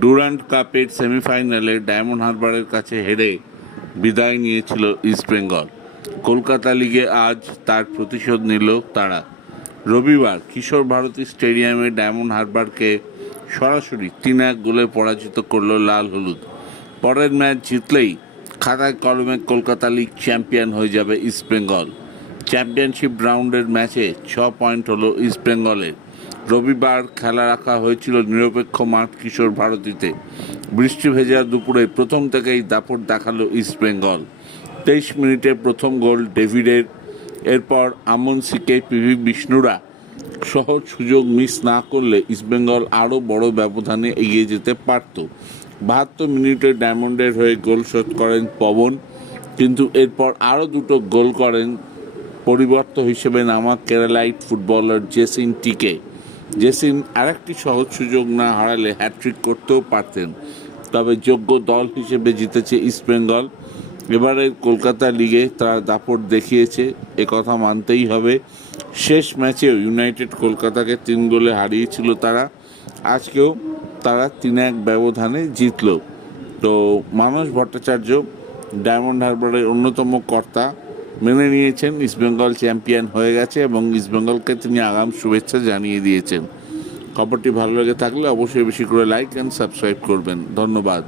Durand কাপের সেমিফাইনালে diamond হারবারের কাছে হেরে বিদায় নিয়েছিল ইস্টবেঙ্গল কলকাতা লিগে আজ তার প্রতিশোধ নিল তারা। রবিবার কিশোর ভারতী স্টেডিয়ামে ডায়মন্ড হারবারকে সরাসরি তিন এক গোলে পরাজিত করল লাল হলুদ। পরের ম্যাচ জিতলেই খাতায় কলমে কলকাতা লিগ চ্যাম্পিয়ন হয়ে যাবে ইস্টবেঙ্গল চ্যাম্পিয়নশিপ রাউন্ডের ম্যাচে ছ পয়েন্ট হলো ইস্টবেঙ্গলের রবিবার খেলা রাখা হয়েছিল নিরপেক্ষ মাঠ কিশোর ভারতীতে। বৃষ্টি ভেজা দুপুরে প্রথম থেকেই দাপট দেখাল ইস্টবেঙ্গল তেইশ মিনিটে প্রথম গোল ডেভিডের। এরপর আমন সিকে পিভি বিষ্ণুরা সহজ সুযোগ মিস না করলে ইস্টবেঙ্গল আরও বড় ব্যবধানে এগিয়ে যেতে পারত। বাহাত্তর মিনিটে ডায়মন্ডের হয়ে গোল শোধ করেন পবন, কিন্তু এরপর আরও দুটো গোল করেন পরিবর্ত হিসেবে নামা কেরালাইট ফুটবলার জেসিন টিকে। জেসিন আরেকটি সহজ সুযোগ না হারালে হ্যাট্রিক করতেও পারতেন, তবে যোগ্য দল হিসেবে জিতেছে ইস্টবেঙ্গল এবারে কলকাতা লিগে তারা দাপট দেখিয়েছে কথা মানতেই হবে। শেষ ম্যাচেও ইউনাইটেড কলকাতাকে তিন গোলে হারিয়েছিল তারা। আজকেও তারা তিন এক ব্যবধানে জিতল। তো মানস ভট্টাচার্য, ডায়মন্ড হারবারের অন্যতম কর্তা মেনে নিয়েছেন ইস্টবেঙ্গল চ্যাম্পিয়ন হয়ে গেছে এবং ইস্টবেঙ্গলকে তিনি আগাম শুভেচ্ছা জানিয়ে দিয়েছেন। খবরটি ভালো লেগে থাকলে অবশ্যই বেশি করে লাইক অ্যান্ড সাবস্ক্রাইব করবেন। ধন্যবাদ।